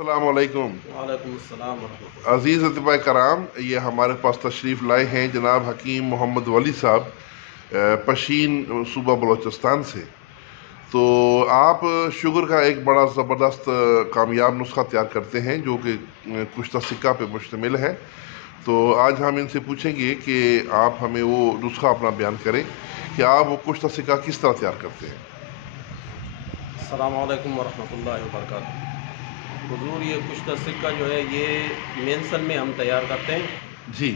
السلام علیکم وعلیکم السلام ورحمۃ اللہ۔ عزیز اطباء کرام، یہ ہمارے پاس تشریف لائے ہیں جناب حکیم محمد ولی صاحب پشین صوبہ بلوچستان سے۔ تو آپ شوگر کا ایک بڑا زبردست کامیاب نسخہ تیار کرتے ہیں جو کہ کشتہ سکہ پہ مشتمل ہے۔ تو آج ہم ان سے پوچھیں گے کہ آپ ہمیں وہ نسخہ اپنا بیان کریں کہ آپ وہ کشتہ سکہ کس طرح تیار کرتے ہیں۔ السلام علیکم ورحمۃ اللہ وبرکاتہ۔ حضور، یہ کشتہ سکہ جو ہے یہ مینسل میں ہم تیار کرتے ہیں۔ جی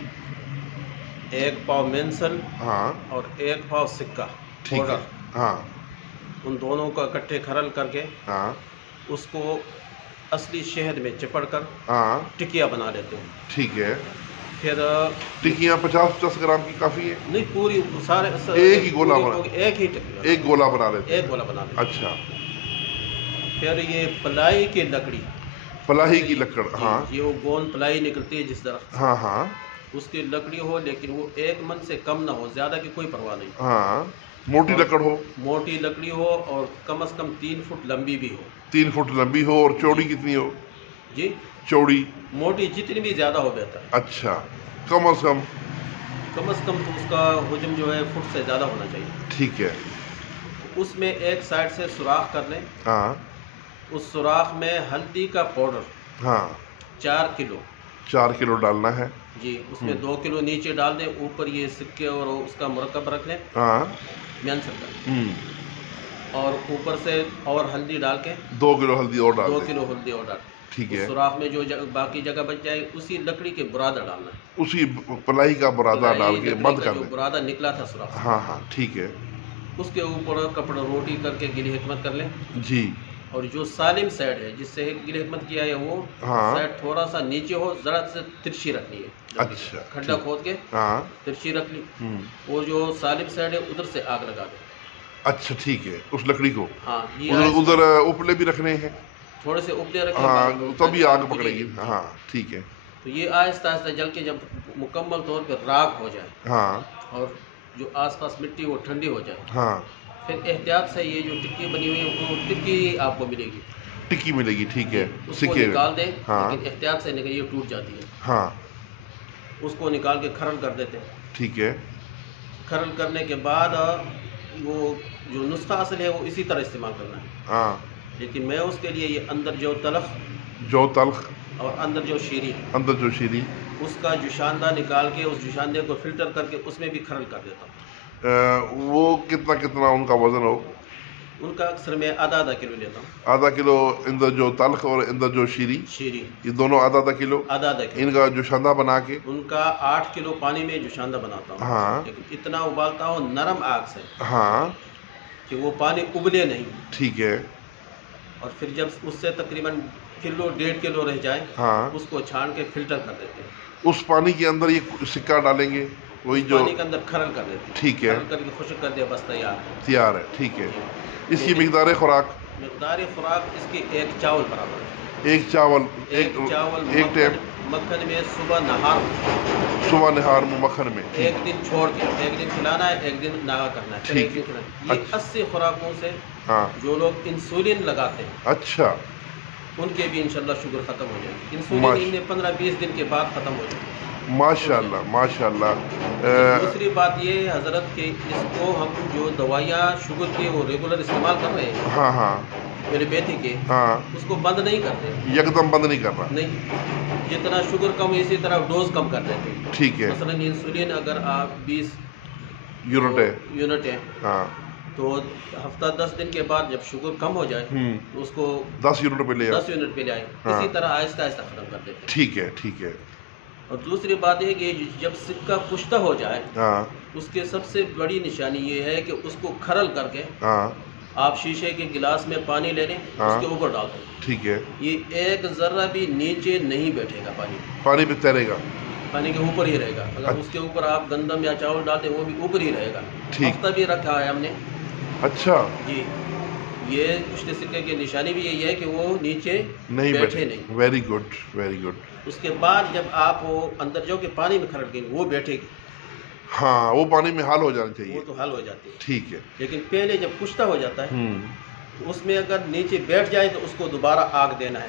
1 پاؤ مینسل ہاں اور 1 پاؤ سکہ ٹھیک ہے۔ پاؤڈر، ہاں ان دونوں کا اکٹھے کھرل کر کے ہاں اس کو اصلی شہد میں چپڑ کر ہاں ٹکیا بنا لیتے ہیں۔ ٹھیک ہے۔ پھر ٹکیاں 50-50 گرام کی کافی ہے؟ نہیں، پوری سارے ایک ہی گولا بنا، ایک ہی ٹکیا، ایک گولا بنا لیتے ہیں۔ ایک گولا بنا لیتے ہیں۔ اچھا، پھر یہ پلائی کی لکڑی، پلاہی کی لکڑ، ہاں یہ وہ گون پلائی نکلتی ہے جس درخت، ہاں ہاں اس کی لکڑی ہو لیکن وہ 1 من سے کم نہ ہو، زیادہ کی کوئی پرواہ نہیں، ہاں، موٹی لکڑ ہو، موٹی لکڑی ہو اور کم از کم 3 فٹ لمبی بھی ہو۔ 3 فٹ لمبی ہو، اور چوڑی کتنی ہو؟ جی، چوڑی؟ موٹی جتنی بھی زیادہ ہو بہتر ہے، اچھا، کم از کم؟ کم از کم تو اس کا حجم جو ہے فٹ سے زیادہ ہونا چاہیے۔ ٹھیک ہے۔ اس میں ایک سائڈ سے سوراخ کر لیں، ہاں اس سوراخ میں ہلدی کا پاؤڈر ہاں 4 کلو، 4 کلو ڈالنا ہے۔ جی اس میں 2 کلو نیچے ڈال دیں، اوپر یہ سکے اور اس کا مرکب رکھ لیں ہاں مینسل کا، اور اوپر سے اور ہلدی ڈال کے 2 کلو ہلدی اور ڈال 2 دیں۔ کلو ہلدی اور ڈال، ٹھیک اس ہے۔ سوراخ میں جو باقی جگہ بچ جائے اسی لکڑی کے برادہ ڈالنا ہے، اسی پلاہی کا برادہ ڈال کے لکڑی بند کا کر جو دیں۔ برادہ نکلا تھا سوراخ سے، ہاں ہاں ٹھیک ہے۔ اس کے اوپر کپڑا روٹی کر کے گلی حکمت کر لیں، جی اور جو سالم سائڈ ہے جس سے گلی حکمت کیا ہے وہ ہاں سائڈ تھوڑا سا نیچے ہو، ذرا سے ترچھی رکھنی ہے، اچھا کھڈا ٹھیک۔ کھود کے ہاں ترچھی رکھ لی، وہ جو سالم سائڈ ہے ادھر سے آگ لگا دیں۔ اچھا ٹھیک ہے، اس لکڑی کو ہاں یہ ادھر اپلے بھی رکھنے ہیں؟ تھوڑے سے ابلے رکھیں، ہاں تبھی آگ بجھے پکڑے گی۔ گی۔ ہاں ٹھیک ہے۔ تو یہ آہستہ آہستہ جل کے جب مکمل طور پہ راکھ ہو جائے ہاں اور جو آس پاس مٹی وہ ٹھنڈی ہو جائے، ہاں پھر احتیاط سے یہ جو ٹکی بنی ہوئی ہے وہ ٹکی آپ کو ملے گی، ٹکی ملے گی، ٹھیک ہے، اس کو سکے۔ نکال دیں، ہاں لیکن احتیاط سے نکل، یہ ٹوٹ جاتی ہے، ہاں اس کو نکال کے کھرل کر دیتے ہیں۔ ٹھیک ہے۔ کھرل کرنے کے بعد وہ جو نسخہ اصل ہے وہ اسی طرح استعمال کرنا ہے، ہاں لیکن میں اس کے لیے یہ اندر جو تلخ جو تلخ، اور اندر جو شیریں، اندر جو شیریں، اس کا جوشاندہ نکال کے اس جوشاندے کو فلٹر کر کے اس میں بھی کھرل کر دیتا ہوں۔ وہ کتنا ان کا وزن ہو؟ ان کا اکثر میں آدھا کلو لیتا ہوں، آدھا کلو اندر جو تلخ اور اندر جو شیریں، شیریں یہ دونوں آدھا کلو آدھا کلو۔ ان کا جو شندہ بنا کے، ان کا 8 کلو پانی میں جوشاندہ بناتا ہوں، ہاں لیکن اتنا ابالتا ہوں نرم آگ سے ہاں کہ وہ پانی ابلے نہیں، ٹھیک ہے۔ اور پھر جب اس سے تقریباً کلو 1.5 کلو رہ جائے ہاں اس کو چھان کے فلٹر کر دیتے ہیں، اس پانی کے اندر یہ سکہ ڈالیں گے، وہی جو پانی کے اندر کھرل کر دیتے ہیں، ٹھیک ہے، کھرل کر کے خشک کر دیا، بس تیار ہے، تیار ہے، ٹھیک ہے۔ اس کی لیکن مقدار خوراک؟ مقدار خوراک اس کی 1 چاول برابر ہے، ایک چاول، ایک چاول ایک ٹائم مکھن میں صبح نہار، صبح نہار مکھن میں، ایک دن چھوڑ کے، ایک دن کھلانا ہے، ایک دن ناغا کرنا ہے، پھر ایک دن کھلانا ہے۔ یہ 80 خوراکوں سے ہاں جو لوگ انسولین لگاتے ہیں اچھا، ان کے بھی انشاءاللہ شوگر ختم ہو جائے گی۔ انسولین انہیں 15-20 دن کے بعد ختم ہو جائے گی۔ ماشاء اللہ ماشاء اللہ۔ دوسری بات یہ ہے حضرت کہ اس کو ہم جو دوائیاں شوگر کی وہ ریگولر استعمال کر رہے ہیں ہاں ہاں ایلوپیتھی کے، ہاں اس کو بند نہیں کرتے، یکدم بند نہیں کرنا، نہیں، جتنا شوگر کم اسی طرح ڈوز کم کر دیتے ہیں۔ ٹھیک ہے، مثلا انسولین اگر آپ 20 یونٹ ہے، یونٹ ہے ہاں تو ہفتہ 10 دن کے بعد جب شوگر کم ہو جائے تو اس کو 10 یونٹ پہ لے آؤ، 10 یونٹ پہ لے آئے، ہاں۔ اسی طرح آہستہ آہستہ ختم کر دیتے ہیں۔ ٹھیک ہے ٹھیک ہے، اور دوسری بات یہ کہ جب سکہ کشتہ ہو جائے ہاں اس کے سب سے بڑی نشانی یہ ہے کہ اس کو کھرل کر کے ہاں آپ شیشے کے گلاس میں پانی لے لیں، اس ہاں۔ کے اوپر ڈال دیں، ٹھیک ہے، یہ ایک ذرہ بھی نیچے نہیں بیٹھے گا، پانی پہ تیرے گا، پانی کے اوپر ہی رہے گا۔ اگر اس کے اوپر آپ گندم یا چاول ڈالتے وہ بھی اوپر ہی رہے گا۔ ٹھیک۔ ہفتہ بھی رکھا ہے ہم نے، اچھا، جی یہ کشتہ سکے کی نشانی بھی یہی ہے کہ وہ نیچے نہیں بیٹھے نہیں۔ Very good very good. اس کے بعد جب آپ وہ اندر جو کہ پانی میں کھرل گئے وہ بیٹھے گی، ہاں وہ پانی میں حل ہو جانا چاہیے، وہ تو حل ہو جاتی ہے۔ ٹھیک ہے، لیکن پہلے جب کشتہ ہو جاتا ہے تو اس میں اگر نیچے بیٹھ جائے تو اس کو دوبارہ آگ دینا ہے،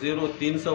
0300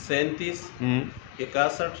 37 61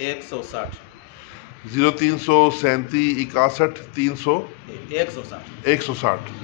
160 0337 61 300 160 160।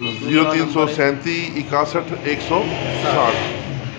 0337 61 160।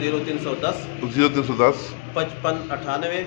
0310 0310 55 98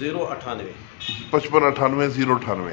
098 55 98 098।